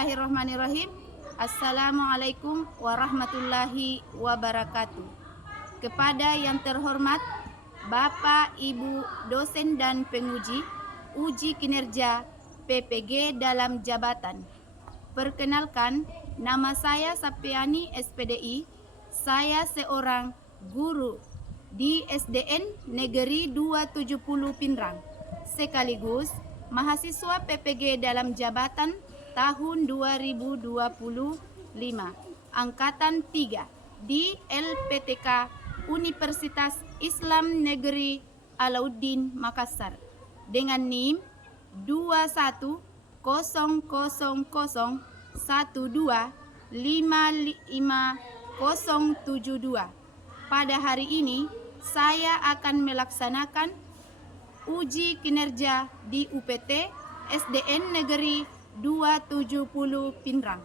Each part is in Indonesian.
Bismillahirrahmanirrahim. Assalamualaikum warahmatullahi wabarakatuh. Kepada yang terhormat Bapak, Ibu, dosen dan penguji uji kinerja PPG dalam jabatan. Perkenalkan, nama saya Sapiani SPDI. Saya seorang guru di SDN Negeri 270 Pinrang, sekaligus mahasiswa PPG dalam jabatan tahun 2025, Angkatan 3 di LPTK Universitas Islam Negeri Alauddin Makassar dengan NIM 21001255072. Pada hari ini saya akan melaksanakan uji kinerja di UPT SDN Negeri 270 Pinrang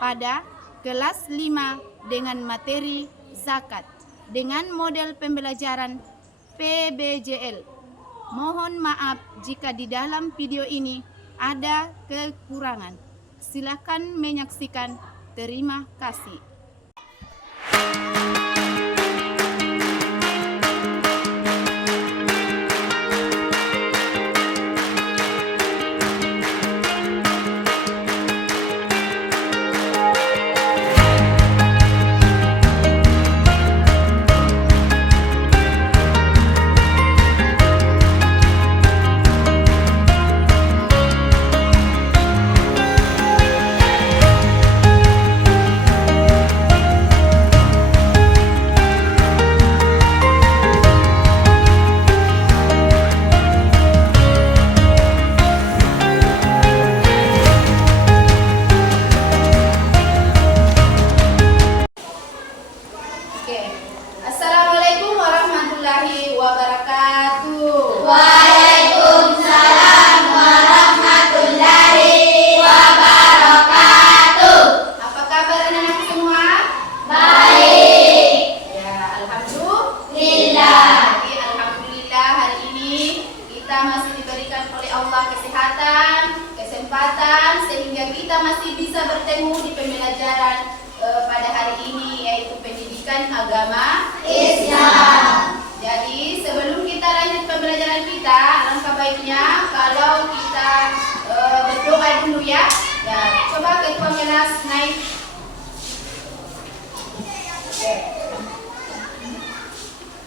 pada kelas 5 dengan materi zakat dengan model pembelajaran PBJL. Mohon maaf jika di dalam video ini ada kekurangan. Silakan menyaksikan. Terima kasih. Assalamualaikum warahmatullahi wabarakatuh. Waalaikumsalam warahmatullahi wabarakatuh. Apa kabar anak-anak semua? Baik. Ya, Alhamdulillah. Jadi, alhamdulillah hari ini kita masih diberikan oleh Allah kesehatan, kesempatan sehingga kita masih bisa bertemu di pembelajaran pada hari ini, yaitu pendidikan agama Islam. Jadi sebelum kita lanjut pembelajaran kita, alangkah baiknya kalau kita berdoa dulu ya. Ya, coba ketua kelas naik. Oke.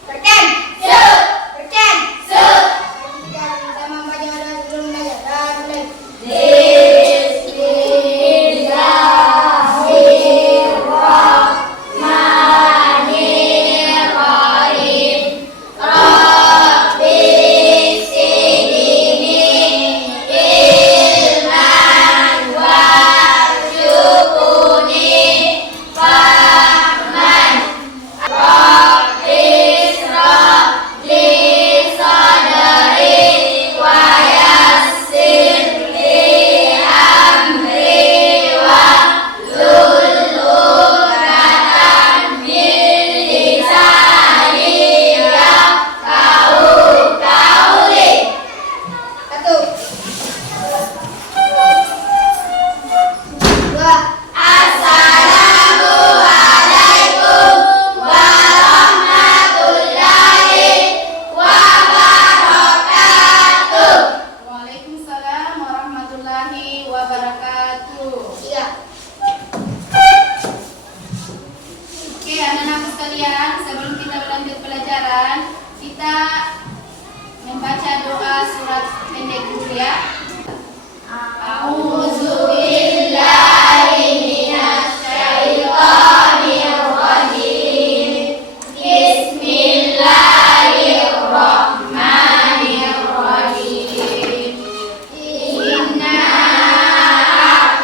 Perken. Kita membaca doa sebelum belajar. Membaca doa surat pendek dulu ya. A'udzubillahi minasyaitonirrajim. Bismillahirrahmanirrahim. Inna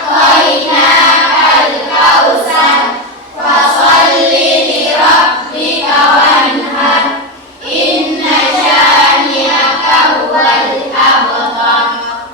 a'tainakal kautsar fasholli li rabbika wanhar. Inna syani'aka huwal abtar.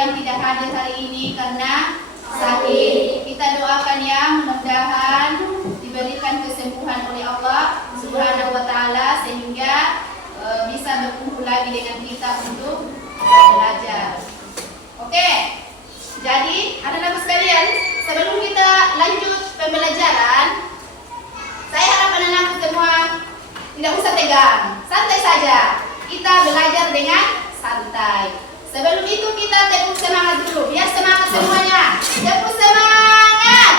yang tidak hadir hari ini karena sakit. Kita doakan ya, mudah-mudahan diberikan kesembuhan oleh Allah Subhanahu wa taala sehingga bisa berkumpul lagi dengan kita untuk belajar. Oke. Jadi, anak-anak sekalian, sebelum kita lanjut pembelajaran, saya harap anak-anak semua tidak usah tegang, santai saja. Kita belajar dengan santai. Sebelum itu kita tepuk semangat dulu, biar semangat semuanya. Tepuk semangat.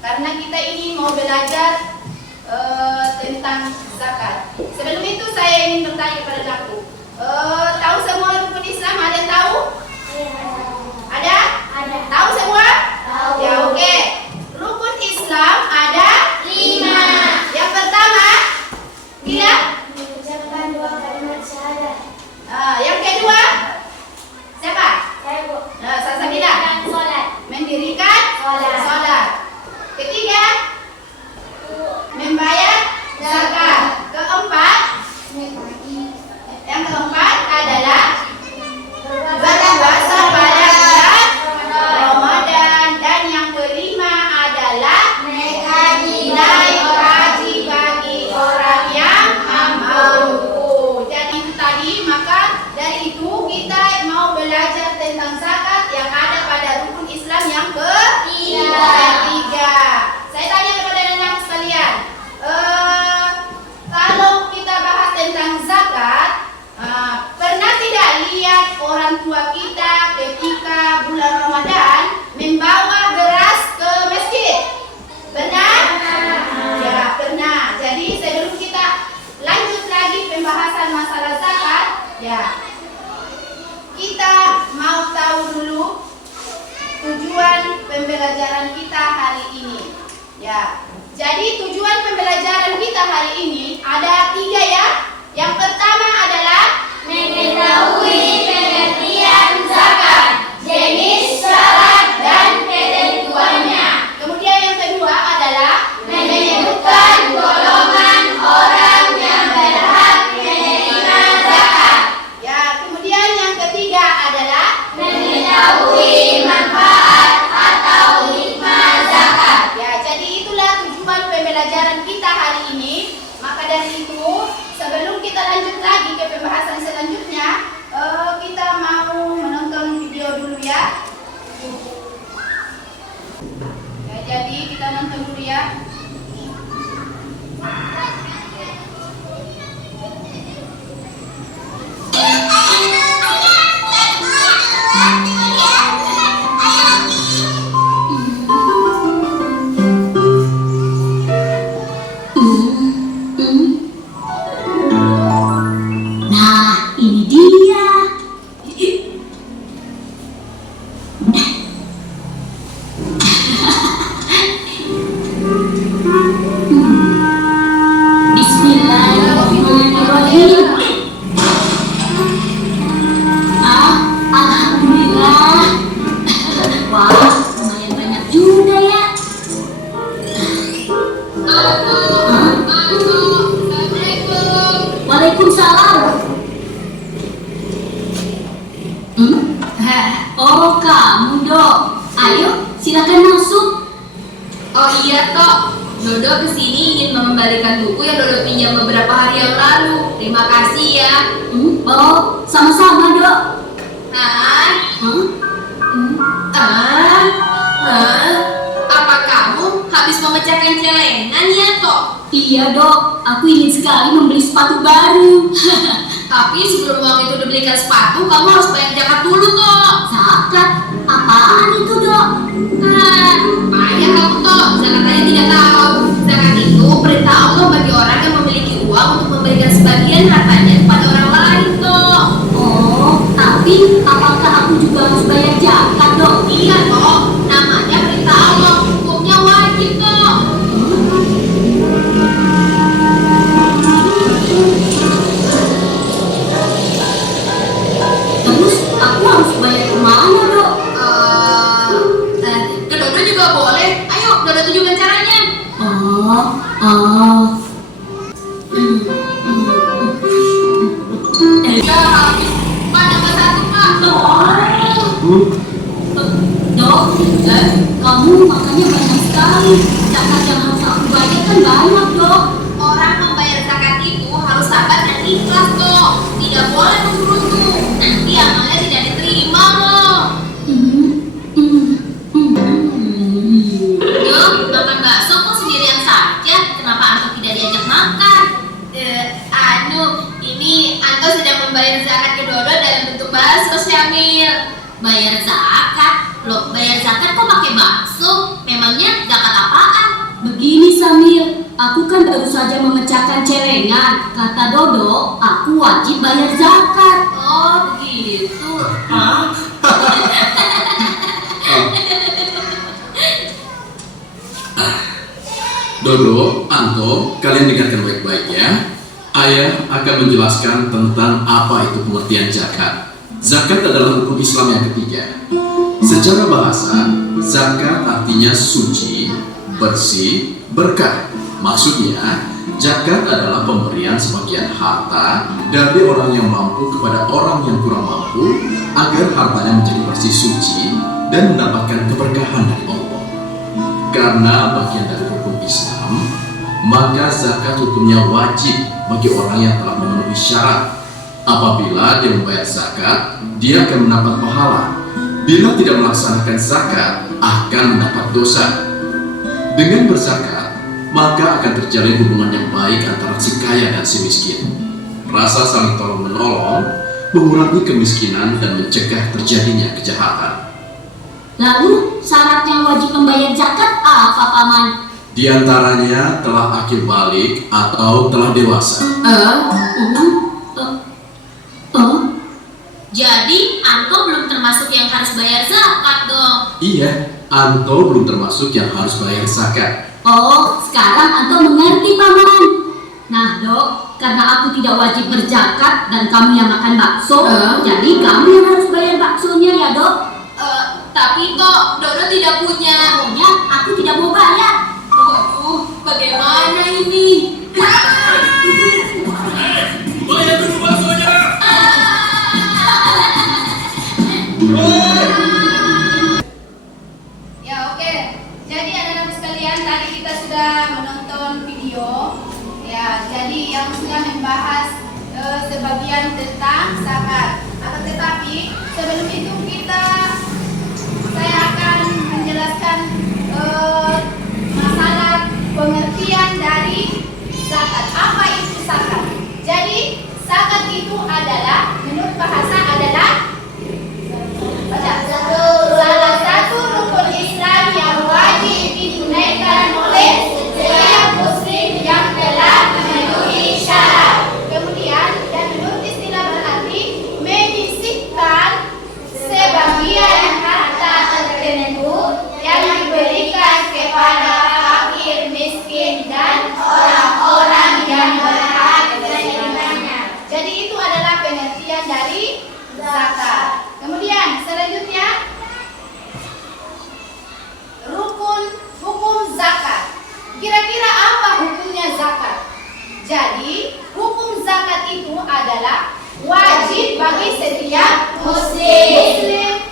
Karena kita ini mau belajar tentang zakat. Sebelum itu saya ingin bertanya kepada anakku. Tahu semua rukun Islam? Ada yang tahu? Ada? Ada. Tahu semua? Tahu. Ya, oke. Rukun Islam ada 5. Yang pertama, dia mengucapkan 2 kalimat syahadat. Yang kedua, siapa? Saya, Bu. Salsabila. Mendirikan sholat. Ketiga, membayar zakat. Yang keempat adalah berpuasa pada bulan Ramadan. Dan yang kelima adalah naik haji bagi orang yang mampu. Jadi itu tadi, maka dari itu kita mau belajar tentang zakat yang ada pada rukun Islam yang ketiga. Saya tanya kepada anak sekalian, kalau kita bahas tentang zakat, pernah tidak lihat orang tua kita ketika bulan Ramadan membawa beras ke masjid? Pernah? Ya, pernah. Jadi sebelum kita lanjut lagi pembahasan masalah zakat, ya, kita mau tahu dulu tujuan pembelajaran kita hari ini. Ya, jadi tujuan pembelajaran kita hari ini ada 3 ya. Yang pertama adalah mengetahui pengertian zakat, jenis, syarat, dan ketentuannya. Kemudian yang kedua adalah menyebutkan golongan orang yang berhak menerima zakat. Ya, kemudian yang ketiga adalah mengetahui manfaat atau hikmah zakat. Ya, jadi itulah tujuan pembelajaran kita hari ini. Maka dari itu, sebelum kita lanjut lagi ke pembahasan selanjutnya, kita mau menonton video dulu ya. Ya, jadi kita nonton dulu ya. Nah, ini dia. Bismillahirrahmanirrahim. Alhamdulillah. Wah, lumayan banyak juga ya. Waalaikumsalam. Oh, kamu, Dok. Ayo, silakan masuk. Oh iya, Tok. Dodo kesini ingin mengembalikan buku yang Dodo pinjam beberapa hari yang lalu. Terima kasih ya. Oh, sama-sama, Dok. Apa kamu habis memecahkan celengan ya, Tok? Iya, Dok. Aku ingin sekali membeli sepatu baru. Tapi sebelum uang itu dibelikan sepatu, kamu harus bayar zakat dulu, Tok. Zakat? Apaan itu, Dok? Payah kamu, Tok. Zakat aja tidak tahu. Zakat itu perintah Allah bagi orang yang memiliki uang untuk memberikan sebagian hartanya kepada orang lain, Tok. Oh, tapi apakah aku juga harus bayar zakat, Dok? Iya, Tok. Namanya perintah Allah, hukumnya wajib, Tok. Ya habis. Pak, nambah 1, Pak. Dok, kamu makannya banyak sekali. Zakat yang harus aku bayar kan banyak, Dok. Orang membayar zakat itu harus sabar dan ikhlas, Dok. Tidak boleh menggerutu. Nanti amalnya tidak diterima, loh. Dok, makan bakso kok sendirian saja? Kenapa Anto tidak diajak makan? Ini Anto sedang membayar zakat ke Dodo dalam bentuk bakso, Syamil. Bayar zakat? Loh, bayar zakat kok pakai bakso? Memangnya zakat apaan? Begini Samil, aku kan baru saja memecahkan celengan. Kata Dodo, aku wajib bayar zakat. Oh, begitu. Dodo, Anto, kalian dengarkan baik-baik ya. Ayah akan menjelaskan tentang apa itu pengertian zakat. Zakat adalah hukum Islam yang ketiga. Secara bahasa, zakat artinya suci, bersih, berkah. Maksudnya, zakat adalah pemberian sebagian harta dari orang yang mampu kepada orang yang kurang mampu agar hartanya menjadi bersih suci dan mendapatkan keberkahan dari Allah. Karena bagian dari hukum Islam, maka zakat hukumnya wajib bagi orang yang telah memenuhi syarat. Apabila dia membayar zakat, dia akan mendapat pahala. Bila tidak melaksanakan zakat, akan mendapat dosa. Dengan berzakat, maka akan terjalin hubungan yang baik antara si kaya dan si miskin. Rasa saling tolong-menolong mengurangi kemiskinan dan mencegah terjadinya kejahatan. Lalu, syarat yang wajib membayar zakat apa, Paman? Di antaranya telah akil balik atau telah dewasa. Jadi, Anto belum termasuk yang harus bayar zakat dong. Iya, Anto belum termasuk yang harus bayar zakat. Oh, sekarang Anto mengerti, Paman. Nah, Dok, karena aku tidak wajib berzakat dan kamu yang makan bakso, jadi kamu yang harus bayar baksonya ya, Dok. Tapi toh Dodo tidak punya. Pokoknya aku tidak mau bayar. Waduh, bagaimana ini? Bayar dulu baksonya. Ya oke. Jadi anak-anak sekalian, tadi kita sudah menonton video. Ya, jadi yang sudah membahas sebagian tentang zakat. Akan tetapi sebelum itu saya akan menjelaskan masalah pengertian dari zakat. Apa itu zakat? Jadi zakat itu adalah, menurut bahasa adalah salah satu rukun Islam yang wajib ditunaikan oleh setiap muslim yang telah memenuhi syarat. Kemudian, dan menurut istilah berarti menyisihkan sebagian harta tertentu yang diberikan kepada fakir, miskin, dan orang-orang yang berhak menerimanya. Jadi itu adalah pengertian dari zakat. Kemudian selanjutnya hukum zakat. Kira-kira apa hukumnya zakat? Jadi hukum zakat itu adalah wajib bagi setiap muslim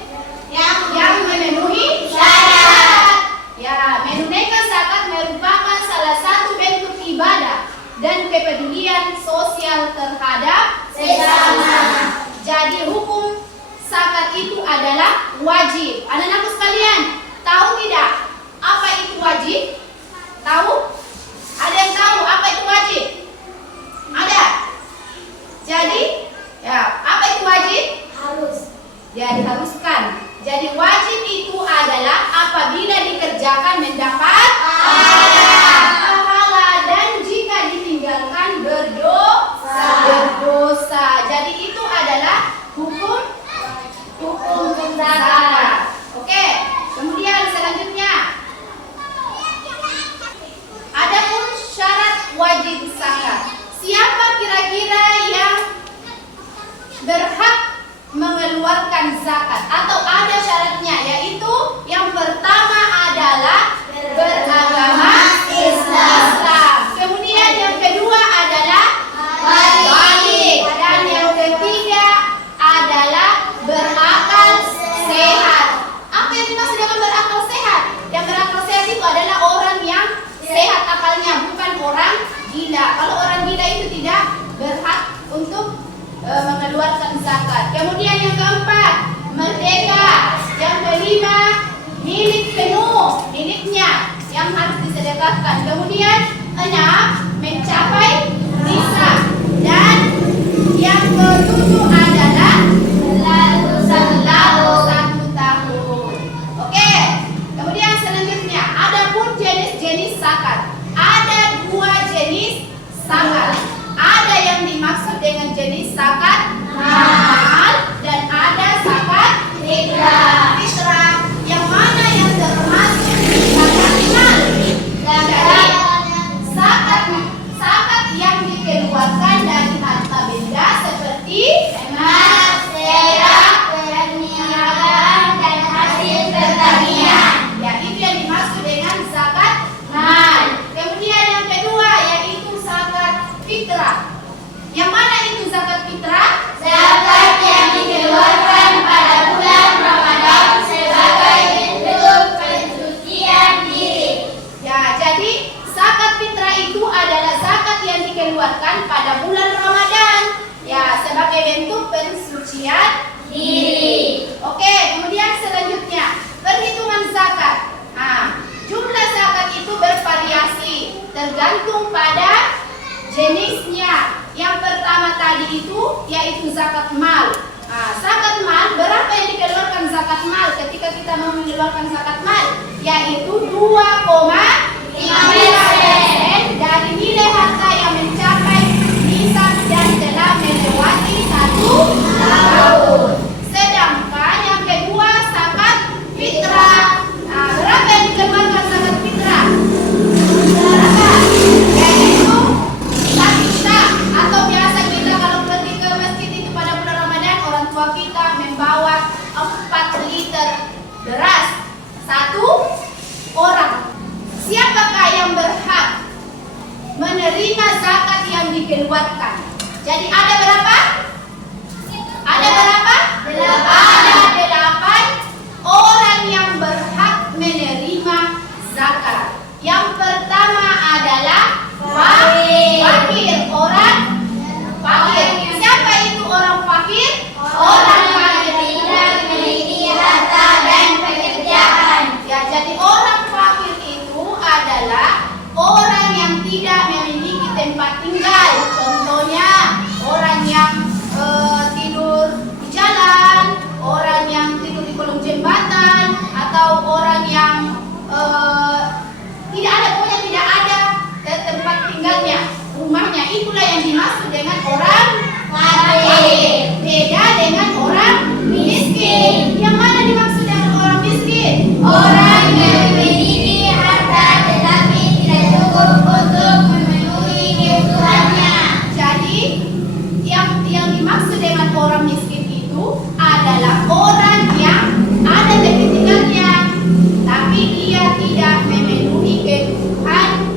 yang memenuhi syarat. Ya, menunaikan zakat merupakan salah satu bentuk ibadah dan kepedulian sosial terhadap sesama. Jadi hukum zakat itu adalah wajib. Anak-anakku sekalian, tahu tidak apa itu wajib? Tahu? Ada yang tahu apa itu wajib? Ada? Jadi, ya, apa itu wajib? Harus. Ya, diharuskan. Jadi wajib itu adalah apabila dikerjakan mendapat pahala dan jika ditinggalkan berdosa. Jadi itu adalah hukum zakat. Oke, kemudian selanjutnya adapun syarat wajib zakat. Siapa kira-kira yang berhak mengeluarkan zakat atau ada syaratnya, yaitu yang pertama adalah beragama Islam. Kemudian yang kedua adalah balik, dan yang ketiga Kemudian yang keempat, merdeka. Yang kelima, milik penuh, miliknya yang harus disedekahkan. Kemudian 6, mencapai bisa. Dan yang ketujuh adalah selalu 1 tahun. Oke. Kemudian selanjutnya, adapun jenis-jenis zakat. Ada 2 jenis zakat. Ada yang dimaksud dengan jenis zakat mal dan ada zakat fitrah. Fitrah yang mana yang termasuk zakat mal? Jadi zakat yang dikeluarkan dari harta benda seperti emas, perak, perniagaan dan hasil pertanian. Ya, itu yang dimaksud dengan zakat mal. Kemudian yang kedua yaitu zakat fitrah. Yang mana itu zakat fitrah? Zakat yang dikeluarkan pada bulan Ramadan sebagai bentuk pensucian diri. Ya, jadi zakat fitrah itu adalah zakat yang dikeluarkan pada bulan Ramadan. Ya, sebagai bentuk pensucian diri. Oke, kemudian selanjutnya perhitungan zakat. Nah, jumlah zakat itu bervariasi tergantung pada jenisnya. Yang pertama tadi itu yaitu zakat mal. Nah, zakat mal, berapa yang dikeluarkan zakat mal ketika kita mau mengeluarkan zakat mal? Yaitu 2,5% dari nilai harta yang mencapai nisab dan telah melewati 1 tahun. Sedangkan yang kedua zakat fitrah. Nah, berapa yang dikeluarkan zakat fitrah? Berapa? Yaitu 1 juta. Atau biasa kita kalau pergi ke masjid itu pada bulan Ramadan, orang tua kita membawa 4 liter beras 1 orang. Siapakah yang berhak menerima zakat yang dikeluarkan? Jadi ada berapa? Ada berapa? 8. Ada 8 orang yang berhak menerima zakat. Yang pertama adalah fakir. Orang fakir. Siapa itu orang fakir? Orang fakir tidak memiliki harta dan pekerjaan. Ya, jadi orang fakir itu adalah orang yang tidak memiliki tempat tinggal. Contohnya orang yang tidur di jalan, orang yang tidur di kolong jembatan, atau orang yang tidak ada, pokoknya tidak ada tempat tinggalnya, rumahnya. Itulah yang dimaksud dengan orang fakir. Beda dengan orang miskin. Yang mana dimaksud dengan orang miskin? Orang yang memiliki harta tetapi tidak cukup untuk memenuhi kebutuhannya. Jadi yang dimaksud dengan orang miskin itu adalah orang yang ada tempat tinggalnya, tapi dia tidak memenuhi kebutuhannya.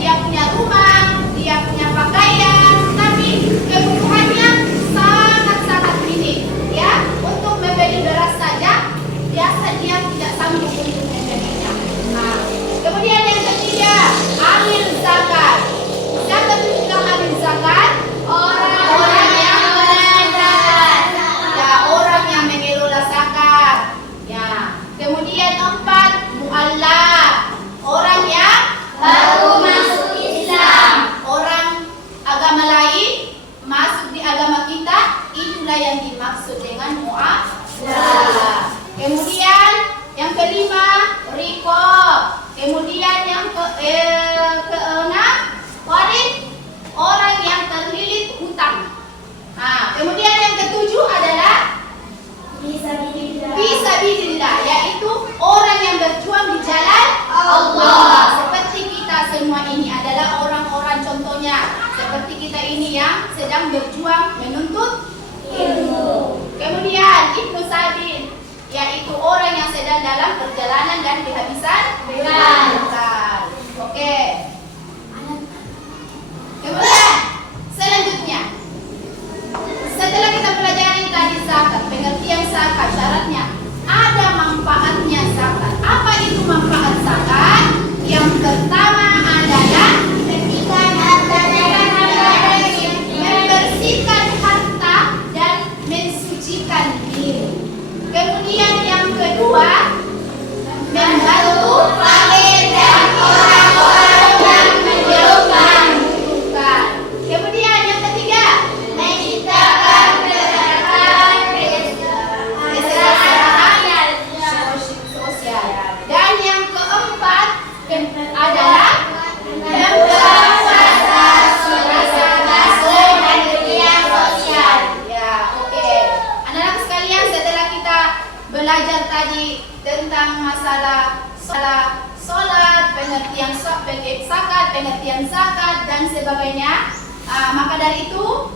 Dia punya rumah, dia punya pakaian, tapi kebutuhannya sangat-sangat minim. Ya, untuk membeli beras saja biasa dia tidak sanggup untuk membelinya. Nah, kemudian yang ketiga, amil zakat. Siapa itu bilang amil zakat? Orang yang zakat. Ya, orang yang mengelola zakat. Ya. Kemudian 4, mu'allaf. Orang yang baru masuk Islam. Orang agama lain masuk di agama kita, itulah yang dimaksud dengan mu'allaf. Kemudian yang kelima, riqab. Kemudian yang keenam, warid. Orang yang terlilit hutang. Nah, kemudian yang ketujuh adalah fisabilillah, yaitu orang yang berjuang di jalan Allah. Seperti kita semua ini adalah orang-orang, contohnya seperti kita ini yang sedang berjuang menuntut ilmu. Kemudian ibnu sabil, yaitu orang yang sedang dalam perjalanan dan kehabisan bekal. Oke. Kemudian selanjutnya, setelah kita pelajari tadi zakat, pengertian zakat, syaratnya, ada manfaatnya zakat. Apa itu manfaat zakat? Yang pertama adalah membersihkan harta dan pembagian zakat dan sebagainya. Maka dari itu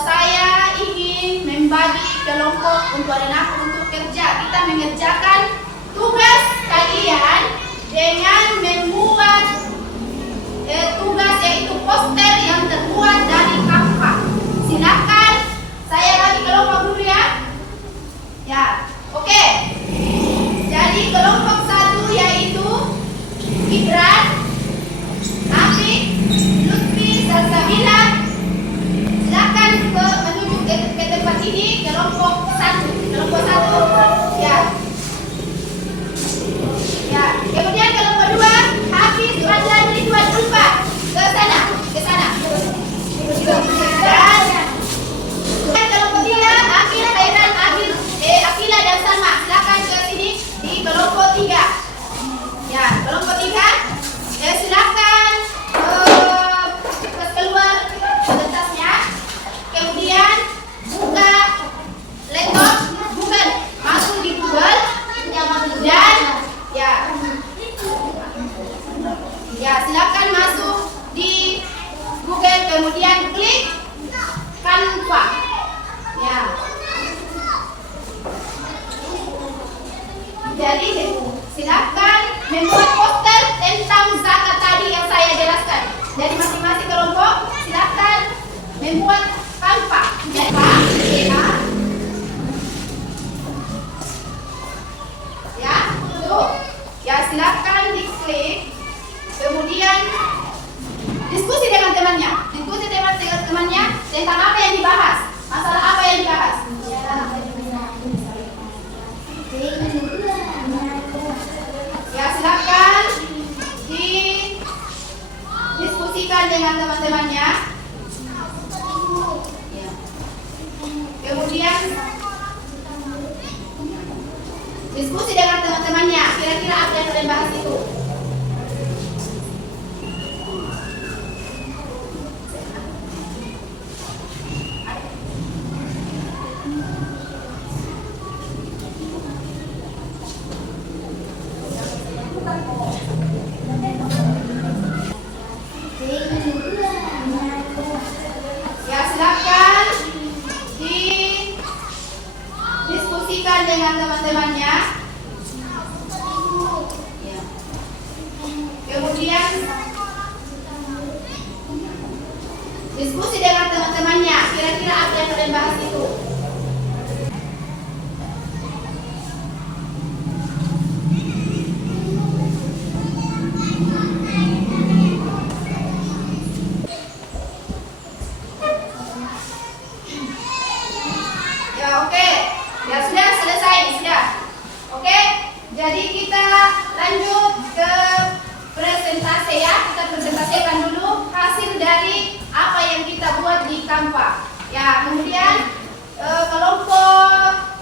saya ingin membagi kelompok untuk anak untuk kerja. Kita mengerjakan tugas kalian dengan membuat tugas yaitu poster yang terbuat dari Canva. Silakan saya bagi kelompok dulu ya. Ya, oke. Jadi kelompok 1 yaitu Gibran, Afif, Lutfi, Salsabila. Silakan menuju ke tempat ini, kelompok 1. Kelompok 1. Ya. Ya, kemudian kelompok 2 Hafiz, Fadlan, Ridwan, Ulfa. Ke sana. Dan kelompok 3 Akil, Khairan, Akila dan Salma. Silakan ke sini di kelompok 3. Ya, kelompok 3. Silakan keluar kertasnya. Kemudian buka laptop Google, masuk di Google dan ya silakan masuk di Google, kemudian klik Canva. Ya. Jadi silakan membuat poster tentang zakat tadi yang saya jelaskan. Dari masing-masing kelompok silakan membuat Canva. Ya, tuh. Ya silakan diklik. Kemudian diskusi dengan temannya. Diskusi dengan temannya tentang apa yang dibahas. Masalah apa yang dibahas? Ya silakan didiskusikan dengan teman-temannya. Ya. Kemudian diskusi dengan teman-temannya. Kira-kira apa yang kalian bahas itu? Ya silakan didiskusikan dengan teman-temannya. Ya. Kemudian diskusi dengan teman-temannya. Kira-kira apa yang kalian bahas itu? Ya oke. Ya sudah selesai, sudah. Oke. Jadi kita lanjut ke presentasi ya. Kita presentasikan dulu hasil dari apa yang kita buat di Canva. Ya, kemudian kelompok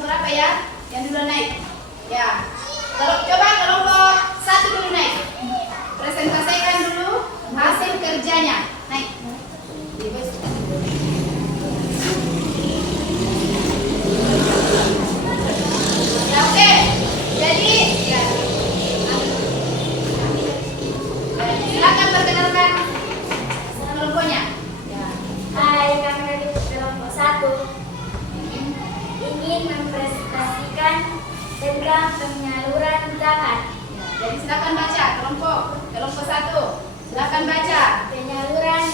berapa ya? Yang dulu naik. Ya. Coba kelompok 1 dulu naik. Presentasikan dulu hasil kerjanya. Naik. Ya oke. Jadi ya. Silakan perkenalkan kelompoknya. Ya. Hai, kami dari kelompok 1 ingin mempresentasikan tentang penyaluran zakat. Jadi silakan baca kelompok 1. Silakan baca. Penyaluran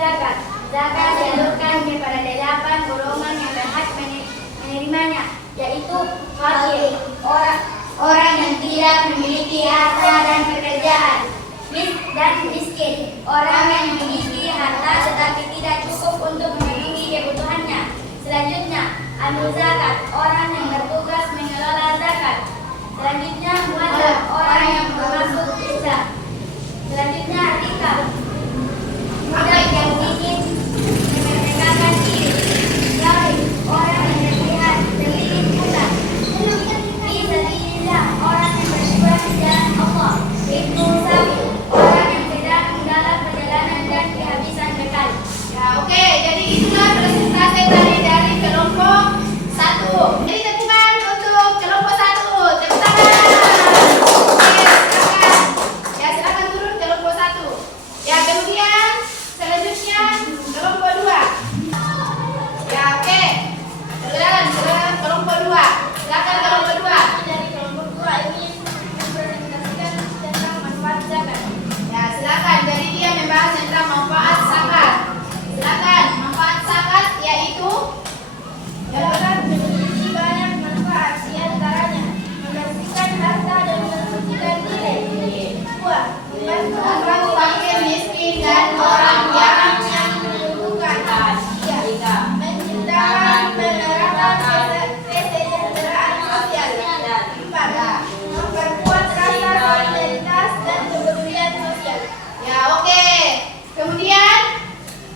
zakat. Zakat disalurkan kepada 8 golongan yang berhak menerimanya, yaitu fakir, orang yang tidak memiliki harta dan pekerjaan, dan miskin, orang yang memiliki harta tetapi tidak cukup untuk memenuhi kebutuhannya. Selanjutnya, ahli zakat, orang yang bertugas mengelola zakat. Selanjutnya, muadzab, orang yang bermaksud desa. Selanjutnya, rikab, budak yang ingin memerdekakan diri. Jari, orang yang terlihat buta. Fisabilillah, orang yang berjuang di jalan Allah. Ibnu Sabil, orang yang sedang dalam perjalanan dan kehabisan bekal. Ya oke. Jadi itulah presentasi tadi dari kelompok 1. Jadi tepukan untuk kelompok 1. Tepuk tangan. Oke, silakan. Ya silakan turun kelompok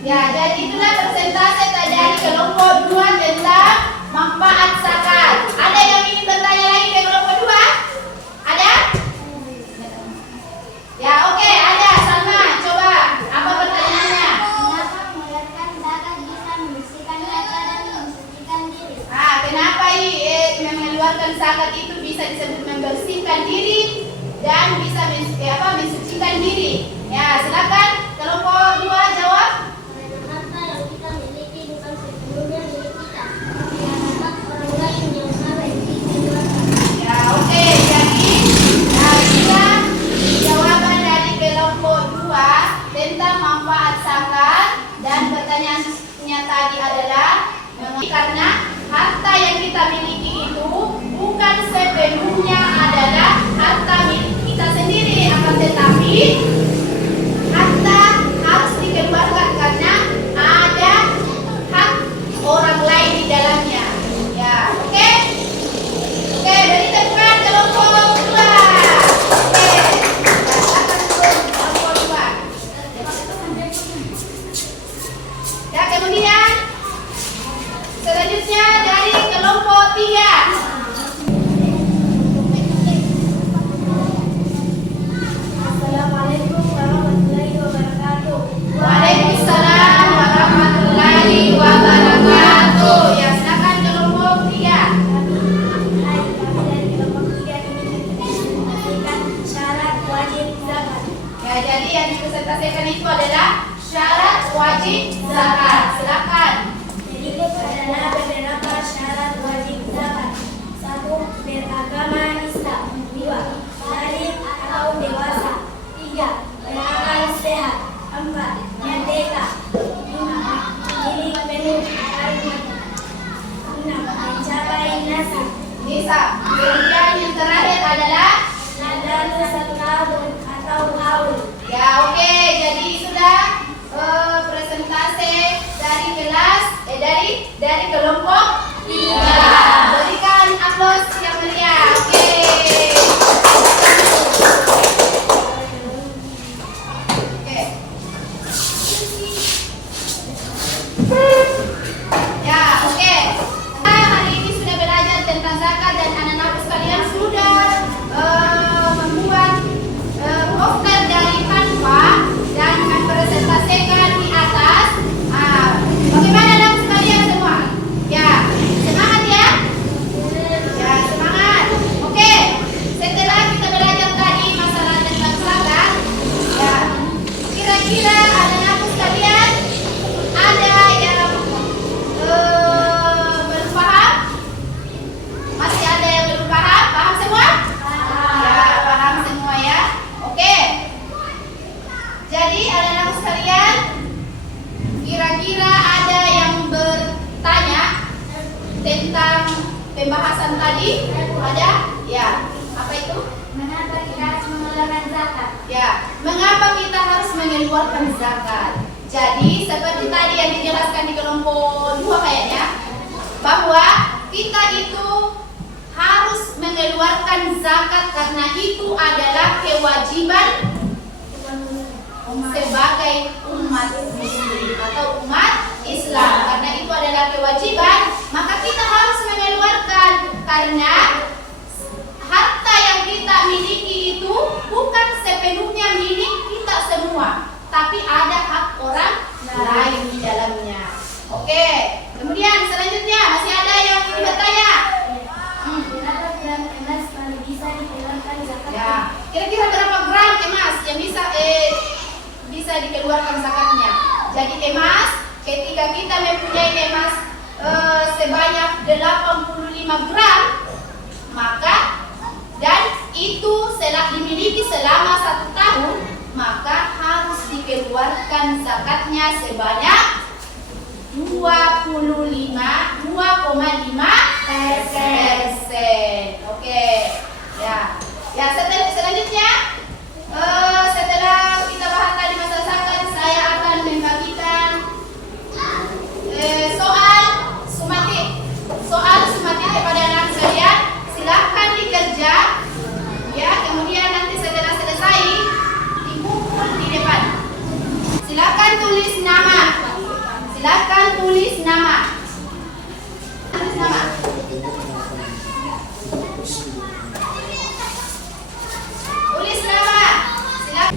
Ya, jadi itulah persentase dari kelompok 2 tentang manfaat zakat. Ada yang ingin bertanya lagi ke kelompok 2? Ada? Ya, oke, ada. Salma, coba. Apa pertanyaannya? Mengapa mengeluarkan zakat bisa membersihkan harta dan mensucikan diri? Kenapa mengeluarkan zakat itu bisa disebut membersihkan diri dan bisa mensucikan diri? Ya, silakan kelompok 2 jawab. Karena harta yang kita miliki bukan sepenuhnya milik kita, tapi hak orang lain yang harus dikeluarkan. Ya, oke. Jadi, inilah jawaban dari kelompok 2 tentang manfaat zakat, dan pertanyaannya tadi adalah karena harta yang kita miliki itu bukan sepenuhnya adalah harta milik kita sendiri, akan tetapi harta harus dikeluarkan karena ada hak orang lain di dalamnya. Ya, oke? Oke, beri tepukan kelompok 2. Oke. Silakan kelompok 2. Ya, kemudian selanjutnya dari kelompok 3. Assalamualaikum warahmatullahi wabarakatuh. Waalaikumsalam warahmatullahi wabarakatuh. Ya, silakan kelompok 3. Hai, kami dari kelompok 3 ini mempresentasikan syarat wajib zakat. Ya, jadi yang dipresentasikan itu adalah syarat wajib zakat. Silakan. Jadi adalah beberapa syarat wajib zakat. 1. Beragama Islam. 2. Baligh atau dewasa. 3. Berakal sehat. 4. Merdeka. 5. Milik penuh harta. 6. Mencapai nasab. Bisa. Kemudian yang terakhir adalah Nadalu 1 tahun atau haul. ya, oke. Jadi sudah presentase dari kelas dari kelompok 3. Berikan aplaus yang meriah. Oke. Oke. Ya, oke. Kita hari ini sudah belajar tentang zakat dan anak-anak sekalian sudah membuat poster dari Canva dan mempresentasikan di atas. Bagaimana anak sekalian semua? Ya, semangat ya? Ya, semangat. Oke. Setelah kita belajar tadi masalah tentang zakat, ya, kira-kira anak-anak sekalian ada yang belum paham? Masih ada yang belum paham? Paham semua? Ya, paham semua ya. Oke. Jadi anak-anak sekalian, kira-kira ada yang bertanya tentang pembahasan tadi? Ada? Ya. Apa itu? Mengapa kita harus mengeluarkan zakat? Ya, mengapa kita harus mengeluarkan zakat? Jadi, seperti tadi yang dijelaskan di kelompok 2 kayaknya, bahwa kita itu harus mengeluarkan zakat karena itu adalah kewajiban sebagai umat muslim atau umat Islam. Karena itu adalah kewajiban, maka kita harus mengeluarkan karena harta yang kita miliki itu bukan sepenuhnya milik kita semua, tapi ada hak orang lain di dalamnya. Oke, kemudian selanjutnya masih ada yang ingin bertanya? Berapa gram emas paling bisa dikeluarkan zakat? Ya, kira-kira berapa gram emas yang bisa dikeluarkan zakatnya? Jadi emas, ketika kita mempunyai emas sebanyak 85 gram, maka dan itu dimiliki selama 1 tahun, maka harus dikeluarkan zakatnya sebanyak 2,5%. Oke, ya. Ya, selanjutnya setelah kita bahas tadi masalah zakat, saya akan membagikan soal sumatif kepada anak sekalian. Silahkan dikerja, ya. Kemudian nanti setelah selesai dikumpul di depan. Silahkan tulis nama. Silakan tulis nama. Tulis nama. Tulis nama. Silakan.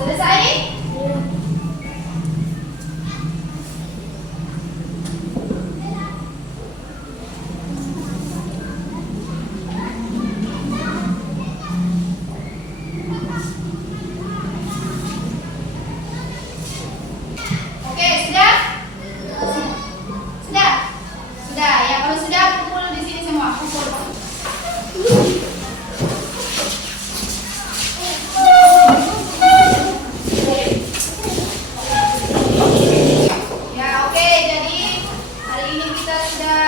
Selesai? Oke, sudah? Sudah? Sudah. Ya, kalau sudah kumpul di sini semua, kumpul. Ya, oke. Jadi hari ini kita sudah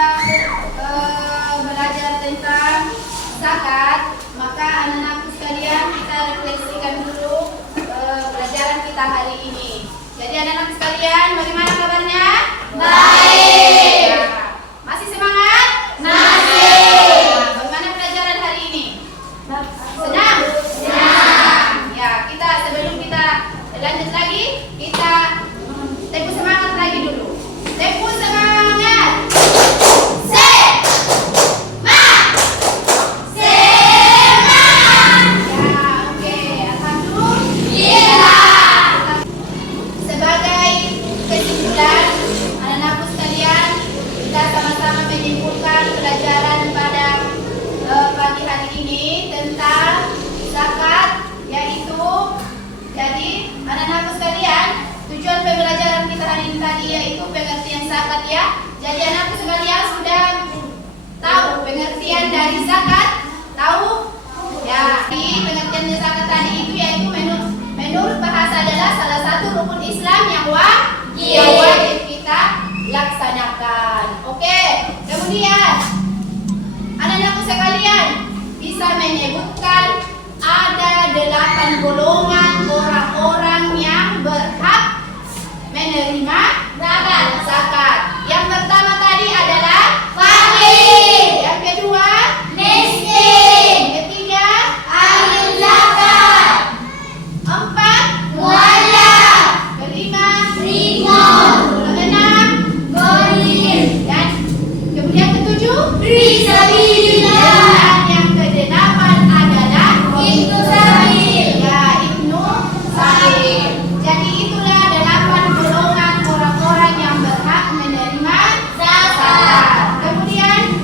belajar tentang zakat. Maka anak-anakku sekalian, kita refleksikan dulu pelajaran kita hari ini. Jadi anak-anak sekalian, bagaimana kabarnya? Baik. Ya. Masih semangat? Masih. Bagaimana pelajaran hari ini? Senang? Senang. Ya, kita sebelum kita lanjut lagi, kita teguh semangat lagi dulu. Teguh semangat. Ya, oke. Alhamdulillah. Sebagai kesimpulan, anak-anakku sekalian, kita sama-sama menyimpulkan pelajaran pada pagi hari ini tentang zakat, yaitu jadi anak-anakku sekalian, tujuan pembelajaran kita hari ini tadi yaitu pengertian zakat ya. Jadi anak-anakku sekalian sudah tahu pengertian dari zakat? Tahu? Ya, di pengertian zakat tadi itu yaitu menurut bahasa adalah salah satu rukun Islam yang wajib kita laksanakan. Oke, kemudian anak-anakku sekalian bisa menyebutkan ada 8 golongan orang-orang yang berhak menerima zakat. Yang pertama tadi adalah fakir. Yang kedua miskin. Ketiga ahli zakat. 4 mualaf. Kelima rikon. Keenam ghanim. Dan kemudian ketujuh fisabilillah. Dan yang kedelapan adalah ibnu sabil. Ya, ibnu sabil. Jadi itulah 8 golongan orang-orang yang berhak menerima zakat. Kemudian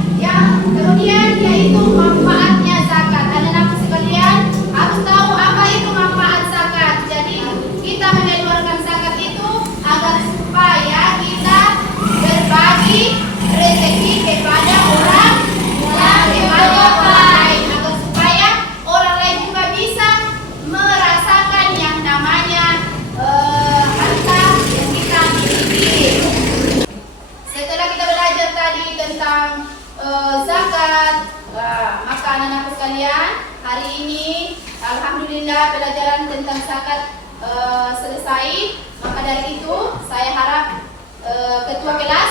yaitu manfaatnya zakat. Anak-anak sekalian harus tahu apa itu manfaat zakat. Jadi kita mengeluarkan zakat itu agar supaya kita berbagi rezeki kepada orang lain, agar supaya orang lain juga bisa merasakan yang namanya harta yang kita miliki. Setelah kita belajar tadi tentang zakat, maka anak-anak sekalian, hari ini alhamdulillah pelajaran tentang zakat selesai. Maka dari itu saya harap ketua kelas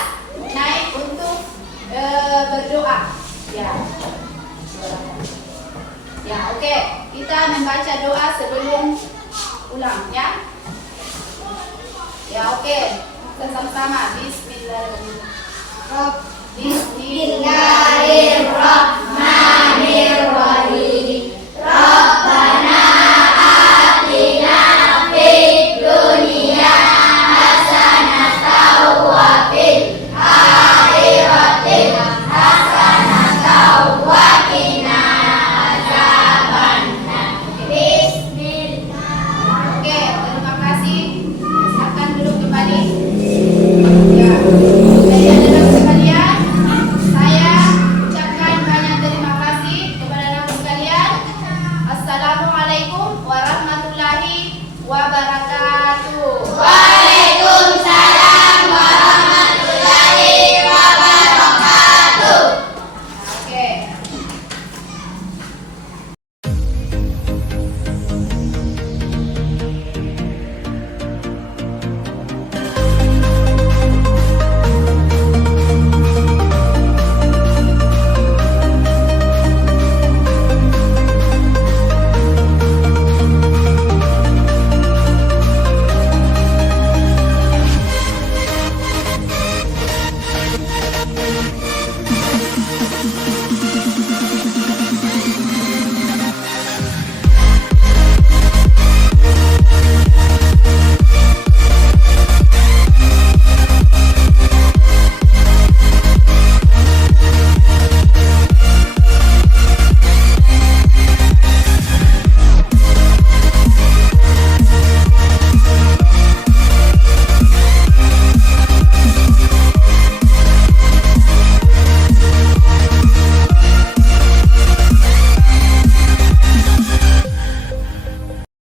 naik untuk berdoa. Ya, oke. Kita membaca doa sebelum ulang ya. Ya, oke. Kita sama-sama. Bismillahirrahmanirrahim. Bismillah.